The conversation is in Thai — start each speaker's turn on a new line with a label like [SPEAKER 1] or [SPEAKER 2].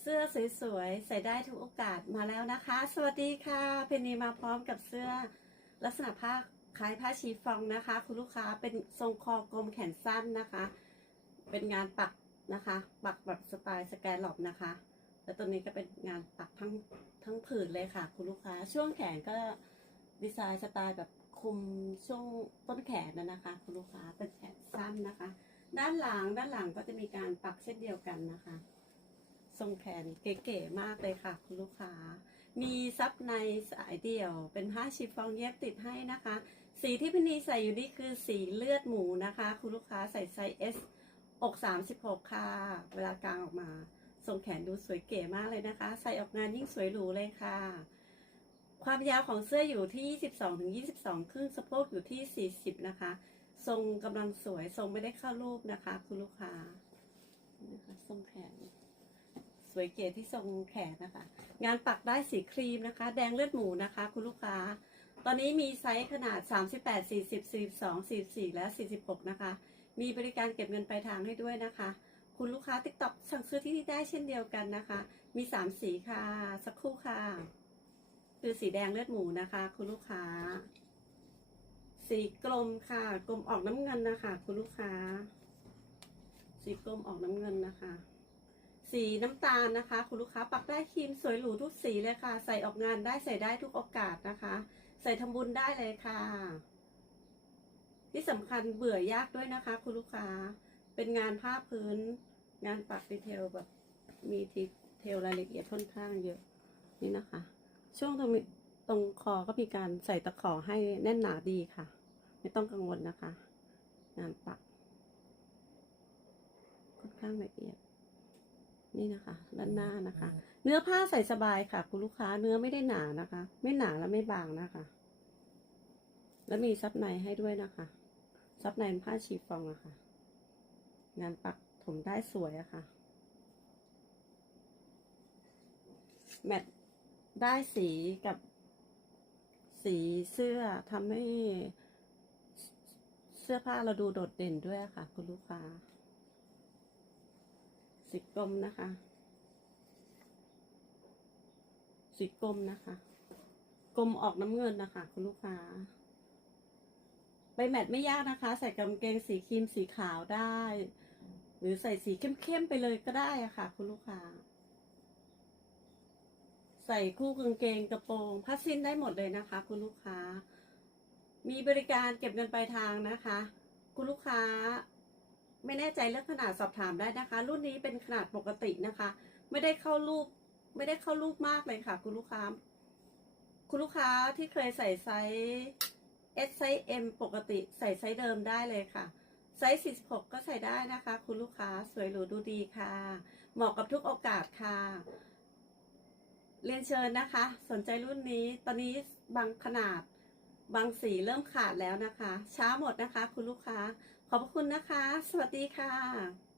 [SPEAKER 1] เสื้อสวยๆ ใส่ได้ทุกโอกาสมาแล้วนะคะ สวัสดีค่ะ เพนนีมาพร้อมกับเสื้อ ลักษณะผ้าคล้ายผ้าชีฟองนะคะ คุณลูกค้าเป็นทรงคอกลมแขนสั้นนะคะ เป็นงานปักนะคะ ปักแบบสไตล์สแกนหลอบนะคะ แล้วตัวนี้ก็เป็นงานปักทั้งทั้งผืนเลยค่ะ คุณลูกค้าช่วงแขนก็ดีไซน์สไตล์แบบคุมช่วงต้นแขนนะนะคะ คุณลูกค้าเป็นแขนสั้นนะคะ ด้านหลังด้านหลังก็จะมีการปักเช่นเดียวกันนะคะ ทรงแขนเก๋ๆมากเลยค่ะ คุณลูกค้า มีซับในสายเดี่ยว เป็นผ้าชิฟฟองเย็บติดให้นะคะ สีที่พี่นีใส่อยู่นี่คือสีเลือดหมูนะคะ คุณลูกค้าใส่ไซส์ S อก36 ค่ะ เวลากางออกมา ทรงแขนดูสวยเก๋มากเลยนะคะ ใส่ออกงานยิ่งสวยหรูเลยค่ะ ความยาวของเสื้ออยู่ที่ 22ถึง22 ครึ่งสะโพกอยู่ที่ 40 นะคะ ทรงกำลังสวย ทรงไม่ได้เข้ารูปนะคะ คุณลูกค้านะคะทรงแขน สวยเก๋ที่ทรงแขนนะคะ งานปักได้สีครีมนะคะ แดงเลือดหมูนะคะ คุณลูกค้า ตอนนี้มีไซส์ขนาด 38 40 42 44 และ 46 นะคะ มีบริการเก็บเงินปลายทางให้ด้วยนะคะ คุณลูกค้าติ๊กต็อกสั่งซื้อที่นี่ได้เช่นเดียวกันนะคะ มี 3 สีค่ะ สักครู่ค่ะ คือสีแดงเลือดหมูนะคะ คุณลูกค้า สีกลมค่ะ กลมออกน้ำเงินนะคะ คุณลูกค้า สีกลมออกน้ำเงินนะคะ สีน้ำตาลนะคะ คุณลูกค้าปักได้ครีมสวยหรูทุกสีเลยค่ะ ใส่ออกงานได้ใส่ได้ทุกโอกาสนะคะ ใส่ทำบุญได้เลยค่ะ ที่สำคัญเบื่อยากด้วยนะคะ คุณลูกค้าเป็นงานผ้าพื้น งานปักดีเทลแบบมีดีเทลรายละเอียดค่อนข้างเยอะนี่นะคะ ช่วงตรงตรงคอก็มีการใส่ตะขอให้แน่นหนาดีค่ะ ไม่ต้องกังวลนะคะ งานปักค่อนข้างละเอียด นี่นะคะด้านหน้านะคะ เนื้อผ้าใส่สบายค่ะ คุณลูกค้าเนื้อไม่ได้หนานะคะ ไม่หนาและไม่บางนะคะ แล้วมีซับในให้ด้วยนะคะซับในเป็นผ้าชีฟองอะค่ะ งานปักถมได้สวยอะค่ะ แมทได้สีกับสีเสื้อทำให้เสื้อผ้าเราดูโดดเด่นด้วยค่ะ คุณลูกค้า สีกลมนะคะ สีกลมนะคะ กลมออกน้ำเงินนะคะ คุณลูกค้าไปแมทไม่ยากนะคะ ใส่กางเกงสีครีมสีขาวได้ หรือใส่สีเข้มๆไปเลยก็ได้อะค่ะ คุณลูกค้า ใส่คู่กางเกงกระโปรงผ้าสิ้นได้หมดเลยนะคะ คุณลูกค้า มีบริการเก็บเงินปลายทางนะคะ คุณลูกค้า ไม่แน่ใจเรื่องขนาดสอบถามได้นะคะ รุ่นนี้เป็นขนาดปกตินะคะ ไม่ได้เข้ารูป ไม่ได้เข้ารูปมากเลยค่ะ คุณลูกค้า คุณลูกค้าที่เคยใส่ไซส์ S ไซส์ M ปกติใส่ไซส์เดิมได้เลยค่ะ ไซส์ 46 ก็ใส่ได้นะคะ คุณลูกค้าสวยหรูดูดีค่ะ เหมาะกับทุกโอกาสค่ะ เรียนเชิญนะคะ สนใจรุ่นนี้ตอนนี้บางขนาดบางสีเริ่มขาดแล้วนะคะ ช้าหมดนะคะ คุณลูกค้า ขอบคุณนะคะ สวัสดีค่ะ